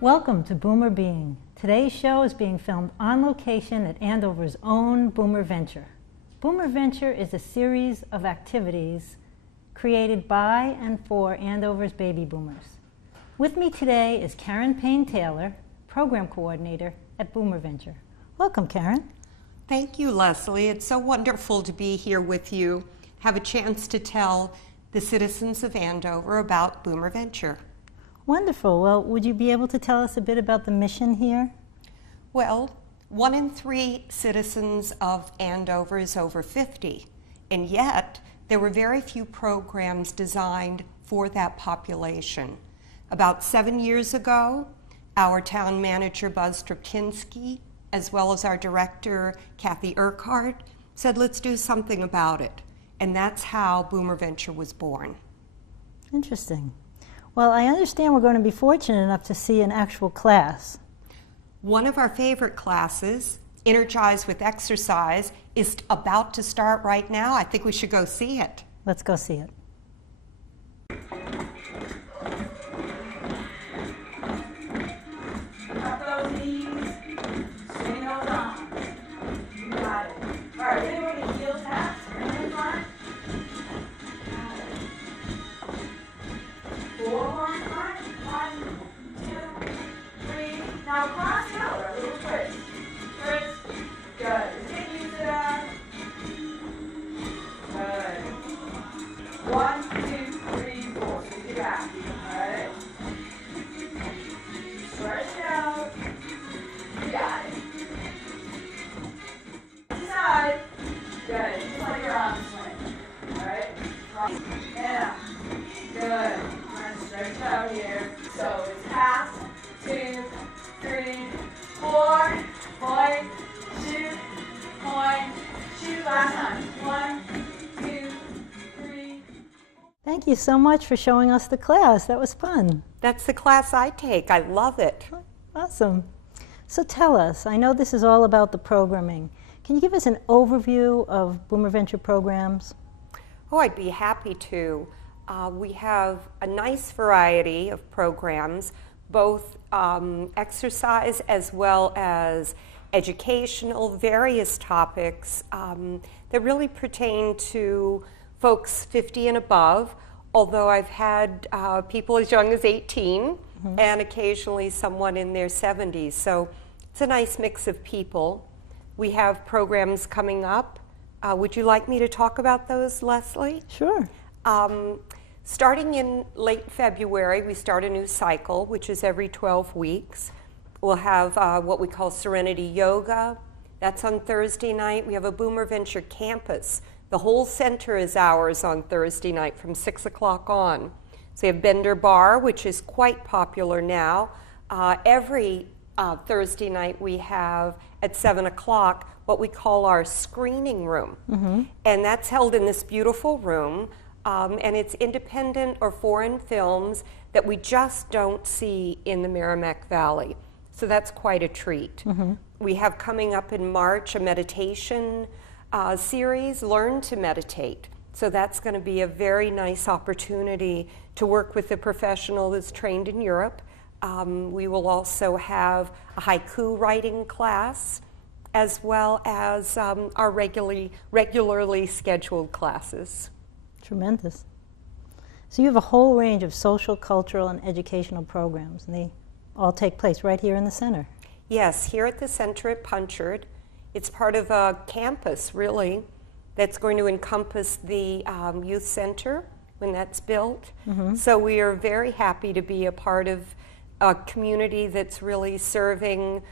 Welcome to Boomer Being. Today's show is being filmed on location at Andover's own BoomerVenture. BoomerVenture is a series of activities created by and for Andover's baby boomers. With me today is Karen Payne-Taylor, Program Coordinator at BoomerVenture. Welcome, Karen. Thank you, Leslie. It's so wonderful to be here with you, have a chance to tell the citizens of Andover about BoomerVenture. Wonderful. Well, would you be able to tell us a bit about the mission here? Well, 1 in 3 citizens of Andover is over 50, and yet there were very few programs designed for that population. About 7 years ago, our town manager, Buzz Straczynski, as well as our director, Kathy Urquhart, said, let's do something about it. And that's how BoomerVenture was born. Interesting. Well, I understand we're going to be fortunate enough to see an actual class. One of our favorite classes, Energize with Exercise, is about to start right now. I think we should go see it. Let's go see it. Up those knees, swing those arms. You got it. All right, anybody heel taps? Bring them in front. Got it. 4 more in front. 1, 2, 3. Now cross over, a little twist. Twist. Good. Get used to that. Good. 1, 2, 3, 4. Squeeze your back. All right. Stretch it out. You got it. Side. Good. Just let your arms swing. All right. Cross. And up. Good. Stretch out here. So it's pass, 2, 3, 4. Point, shoot, point, shoot. Last time. 1, 2, 3. Thank you so much for showing us the class. That was fun. That's the class I take. I love it. Awesome. So tell us, I know this is all about the programming. Can you give us an overview of BoomerVenture programs? Oh, I'd be happy to. We have a nice variety of programs, both exercise as well as educational, various topics that really pertain to folks 50 and above, although I've had people as young as 18 and occasionally someone in their 70s. So it's a nice mix of people. We have programs coming up. Would you like me to talk about those, Leslie? Sure. Starting in late February, we start a new cycle, which is every 12 weeks. We'll have what we call Serenity Yoga. That's on Thursday night. We have a BoomerVenture campus. The whole center is ours on Thursday night from 6 o'clock on. So we have Bender Bar, which is quite popular now. Every Thursday night we have at 7 o'clock what we call our screening room. And that's held in this beautiful room. And it's independent or foreign films that we just don't see in the Merrimack Valley. So that's quite a treat. We have coming up in March a meditation series, Learn to Meditate. So that's going to be a very nice opportunity to work with a professional that's trained in Europe. We will also have a haiku writing class, as well as our regularly scheduled classes. Tremendous. So you have a whole range of social, cultural, and educational programs, and they all take place right here in the center. Yes, here at the center at Punchard. It's part of a campus, really, that's going to encompass the youth center when that's built. So we are very happy to be a part of a community that's really serving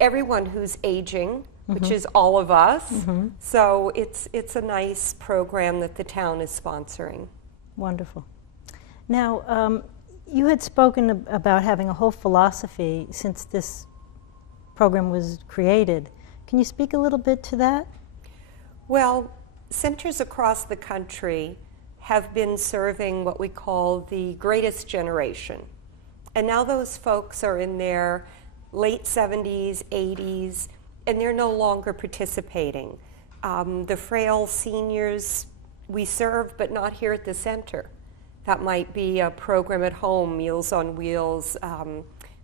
everyone who's aging, which is all of us. So it's a nice program that the town is sponsoring. Wonderful. Now, you had spoken about having a whole philosophy since this program was created. Can you speak a little bit to that? Well, centers across the country have been serving what we call the greatest generation. And now those folks are in their late 70s, 80s, and they're no longer participating. The frail seniors we serve, but not here at the center. That might be a program at home, Meals on Wheels,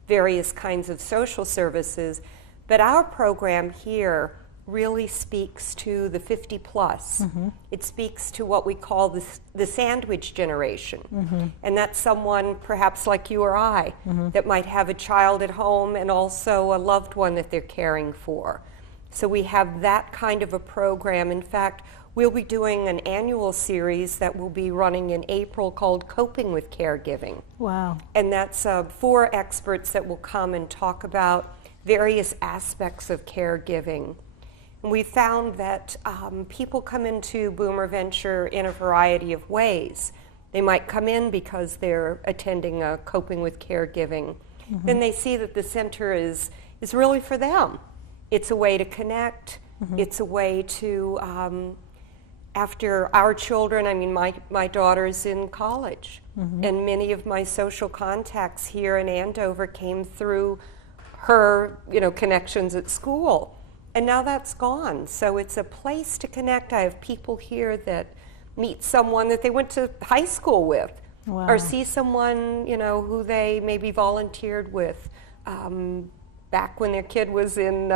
various kinds of social services. But our program here really speaks to the 50 plus. It speaks to what we call the sandwich generation. And that's someone perhaps like you or I that might have a child at home and also a loved one that they're caring for. So we have that kind of a program. In fact, we'll be doing an annual series that will be running in April called Coping with Caregiving. Wow. And that's 4 experts that will come and talk about various aspects of caregiving. And we found that people come into BoomerVenture in a variety of ways. They might come in because they're attending a Coping with Caregiving. Then they see that the center is really for them. It's a way to connect. It's a way to, after our children, I mean, my daughter's in college, and many of my social contacts here in Andover came through her, connections at school. And now that's gone. So it's a place to connect. I have people here that meet someone that they went to high school with, or see someone, who they maybe volunteered with back when their kid was in,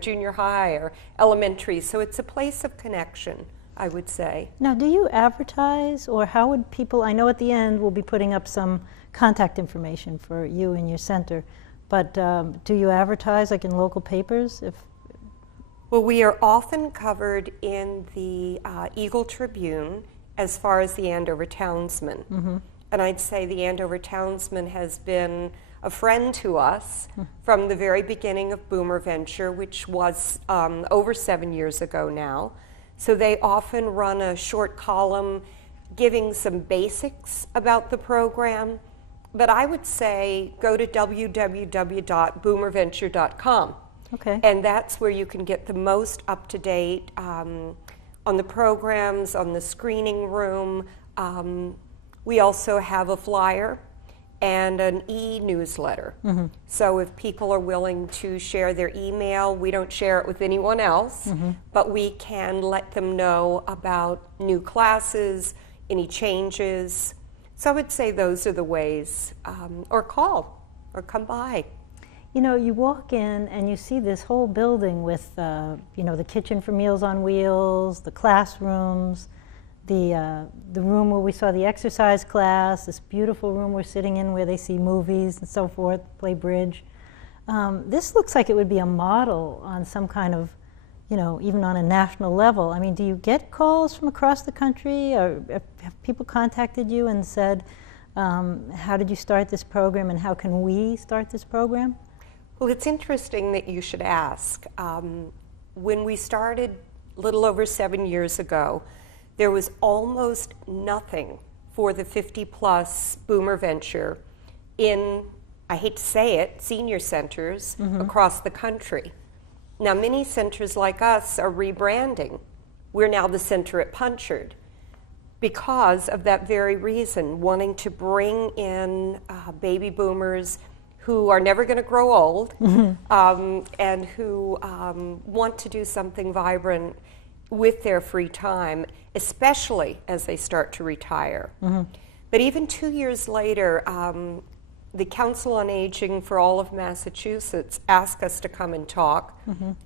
junior high or elementary. So it's a place of connection, I would say. Now, do you advertise, or how would people, I know at the end we'll be putting up some contact information for you and your center, but do you advertise like in local papers? Well, we are often covered in the Eagle Tribune as far as the Andover Townsman. And I'd say the Andover Townsman has been a friend to us from the very beginning of BoomerVenture, which was over 7 years ago now. So they often run a short column giving some basics about the program. But I would say go to www.boomerventure.com. Okay. And that's where you can get the most up-to-date on the programs, on the screening room. We also have a flyer and an e-newsletter. So if people are willing to share their email, we don't share it with anyone else, but we can let them know about new classes, any changes. So I would say those are the ways, or call, or come by. You walk in and you see this whole building with, the kitchen for Meals on Wheels, the classrooms, the room where we saw the exercise class, this beautiful room we're sitting in where they see movies and so forth, play bridge. This looks like it would be a model on some kind of, even on a national level. I mean, do you get calls from across the country, or have people contacted you and said, how did you start this program and how can we start this program? Well, it's interesting that you should ask. When we started a little over 7 years ago, there was almost nothing for the 50-plus BoomerVenture in, I hate to say it, senior centers across the country. Now, many centers like us are rebranding. We're now the center at Punchard because of that very reason, wanting to bring in baby boomers who are never going to grow old and who want to do something vibrant with their free time, especially as they start to retire. But even 2 years later, the Council on Aging for all of Massachusetts asked us to come and talk,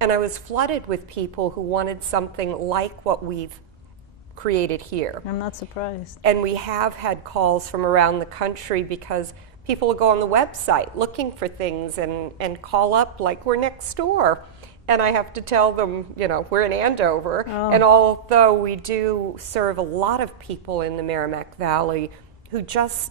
and I was flooded with people who wanted something like what we've created here. I'm not surprised. And we have had calls from around the country because people will go on the website looking for things and call up like we're next door. And I have to tell them, we're in Andover. And although we do serve a lot of people in the Merrimack Valley who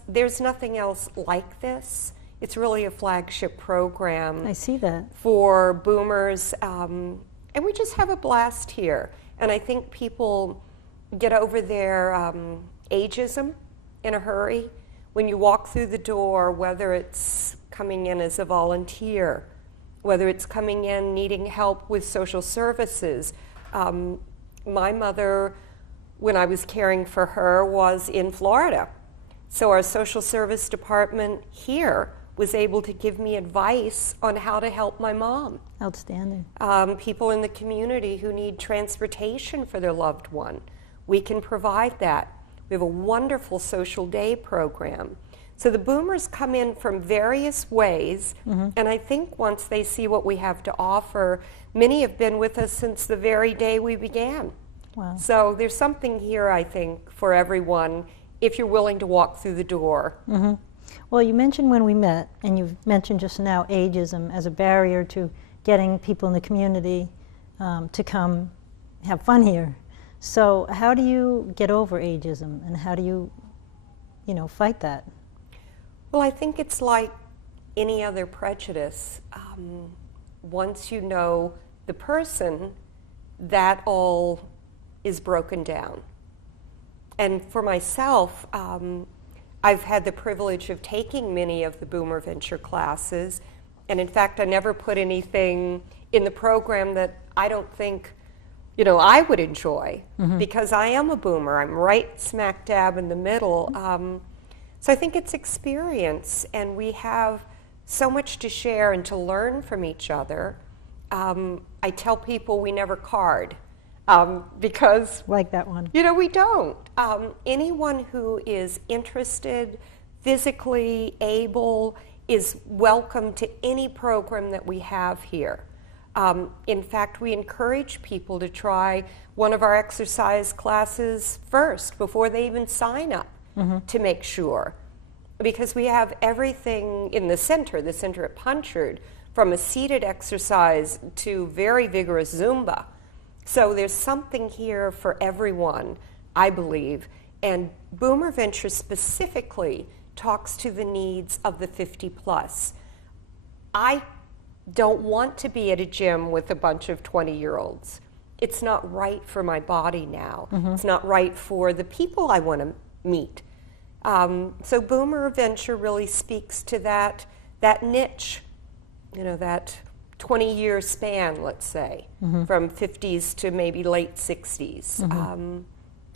there's nothing else like this. It's really a flagship program. I see that. For boomers. And we just have a blast here. And I think people get over their ageism in a hurry. When you walk through the door, whether it's coming in as a volunteer, whether it's coming in needing help with social services. My mother, when I was caring for her, was in Florida. So our social service department here was able to give me advice on how to help my mom. Outstanding. People in the community who need transportation for their loved one, we can provide that. We have a wonderful social day program. So the boomers come in from various ways, and I think once they see what we have to offer, many have been with us since the very day we began. Wow. So there's something here, I think, for everyone if you're willing to walk through the door. Well, you mentioned when we met, and you've mentioned just now ageism as a barrier to getting people in the community to come have fun here. So how do you get over ageism, and how do you, fight that? Well, I think it's like any other prejudice. Once you know the person, that all is broken down. And for myself, I've had the privilege of taking many of the BoomerVenture classes, and in fact, I never put anything in the program that I don't think, I would enjoy, because I am a boomer. I'm right smack dab in the middle. So I think it's experience, and we have so much to share and to learn from each other. I tell people we never card, because Like that one. we don't. Anyone who is interested, physically able, is welcome to any program that we have here. In fact, we encourage people to try one of our exercise classes first before they even sign up, to make sure. Because we have everything in the center at Punchard, from a seated exercise to very vigorous Zumba. So there's something here for everyone, I believe. And BoomerVenture specifically talks to the needs of the 50 plus. I don't want to be at a gym with a bunch of 20-year-olds. It's not right for my body now. It's not right for the people I want to meet. So BoomerVenture really speaks to that niche, that 20-year span, let's say, from 50s to maybe late 60s.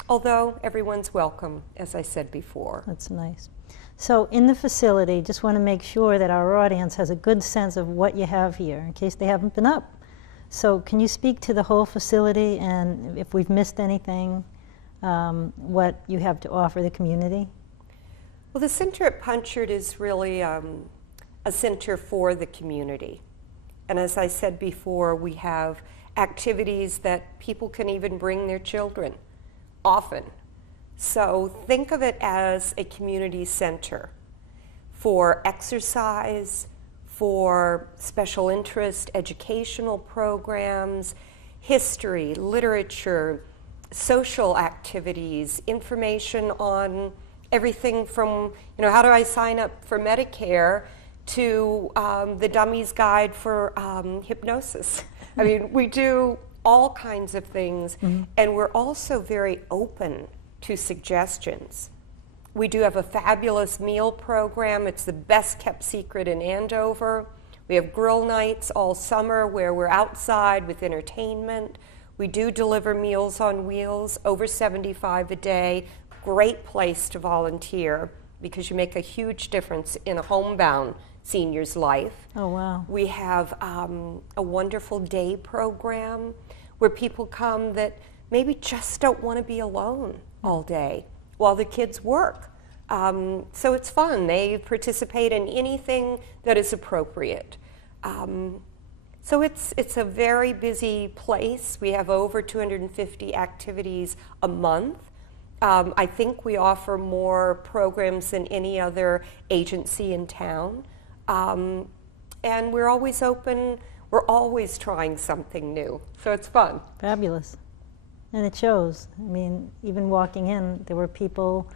Although everyone's welcome, as I said before. That's nice. So in the facility, just want to make sure that our audience has a good sense of what you have here, in case they haven't been up. So can you speak to the whole facility, and if we've missed anything, what you have to offer the community? Well, the center at Punchard is really a center for the community. And as I said before, we have activities that people can even bring their children, often. So think of it as a community center for exercise, for special interest educational programs, history, literature, social activities, information on everything from, how do I sign up for Medicare to the Dummy's Guide for Hypnosis. I mean, we do all kinds of things, and we're also very open to suggestions. We do have a fabulous meal program. It's the best kept secret in Andover. We have grill nights all summer where we're outside with entertainment. We do deliver Meals on Wheels, over 75 a day. Great place to volunteer because you make a huge difference in a homebound senior's life. Oh, wow. We have a wonderful day program where people come that maybe just don't want to be alone all day while the kids work. So it's fun. They participate in anything that is appropriate. So it's a very busy place. We have over 250 activities a month. I think we offer more programs than any other agency in town. And we're always open. We're always trying something new. So it's fun. Fabulous. And it shows. I mean, even walking in, there were people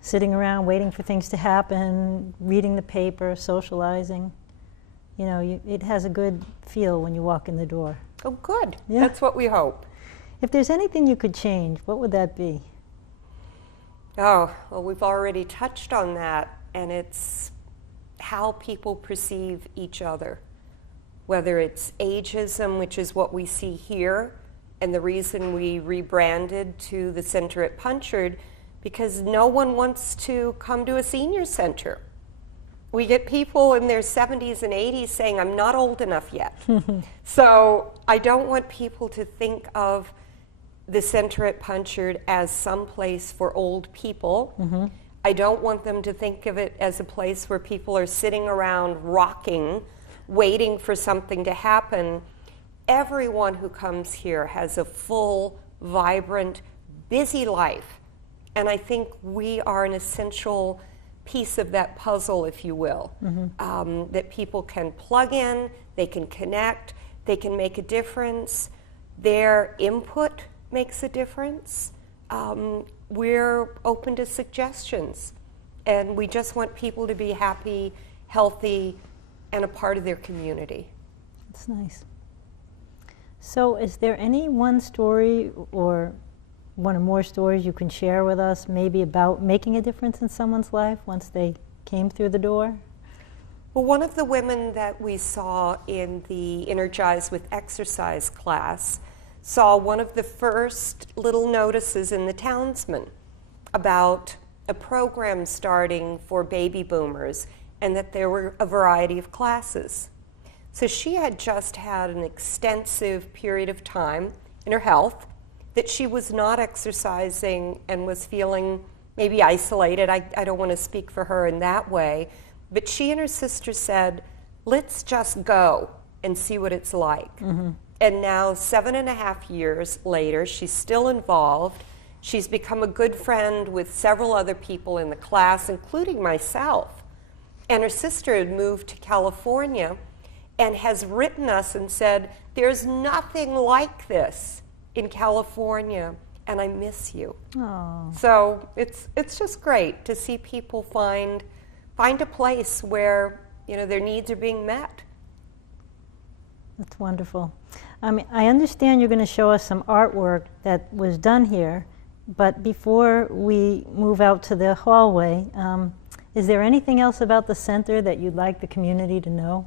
sitting around waiting for things to happen, reading the paper, socializing. It has a good feel when you walk in the door. Oh, good. Yeah. That's what we hope. If there's anything you could change, what would that be? Oh, well, we've already touched on that, and it's how people perceive each other. Whether it's ageism, which is what we see here, and the reason we rebranded to the center at Punchard, because no one wants to come to a senior center. We get people in their 70s and 80s saying, I'm not old enough yet. So I don't want people to think of the center at Punchard as some place for old people. I don't want them to think of it as a place where people are sitting around rocking, waiting for something to happen. Everyone who comes here has a full, vibrant, busy life. And I think we are an essential piece of that puzzle, if you will, that people can plug in, they can connect, they can make a difference. Their input makes a difference. We're open to suggestions, and we just want people to be happy, healthy, and a part of their community. That's nice. So is there any one story or one or more stories you can share with us, maybe about making a difference in someone's life once they came through the door? Well, one of the women that we saw in the Energize with Exercise class saw one of the first little notices in the Townsman about a program starting for baby boomers and that there were a variety of classes. So she had just had an extensive period of time in her health that she was not exercising and was feeling maybe isolated. I don't want to speak for her in that way, but she and her sister said, let's just go and see what it's like. And now, 7.5 years later, she's still involved. She's become a good friend with several other people in the class, including myself. And her sister had moved to California and has written us and said, there's nothing like this in California, and I miss you. Oh. So it's just great to see people find a place where, you know, their needs are being met. That's wonderful. I understand you're going to show us some artwork that was done here, but before we move out to the hallway, is there anything else about the center that you'd like the community to know?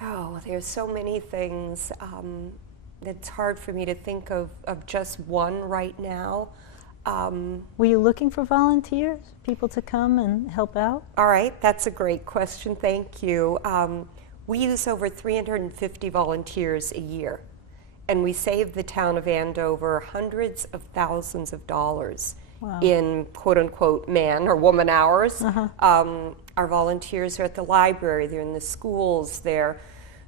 Oh, there's so many things. It's hard for me to think of just one right now. Were you looking for volunteers, people to come and help out? All right, that's a great question. Thank you. We use over 350 volunteers a year, and we save the town of Andover hundreds of thousands of dollars in quote-unquote man or woman hours. Our volunteers are at the library, they're in the schools, they're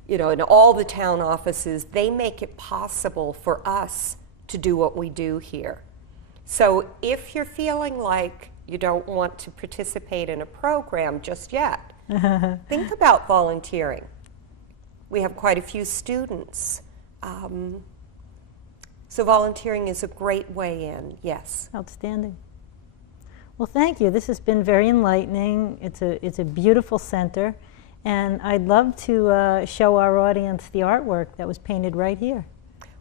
in all the town offices. They make it possible for us to do what we do here. So if you're feeling like you don't want to participate in a program just yet, think about volunteering. We have quite a few students. So volunteering is a great way in, yes. Outstanding. Well, thank you. This has been very enlightening. It's a beautiful center, and I'd love to show our audience the artwork that was painted right here.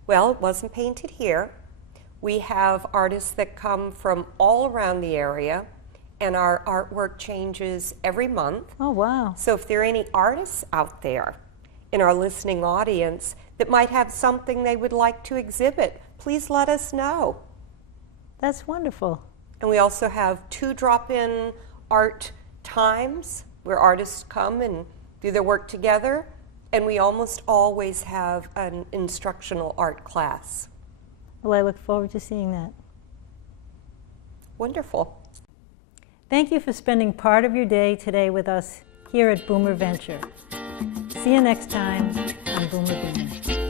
Well, it wasn't painted here. We have artists that come from all around the area, and our artwork changes every month. Oh, wow. So if there are any artists out there in our listening audience that might have something they would like to exhibit, please let us know. That's wonderful. And we also have 2 drop-in art times where artists come and do their work together, and we almost always have an instructional art class. Well, I look forward to seeing that. Wonderful. Thank you for spending part of your day today with us here at BoomerVenture. See you next time on BoomerVenture.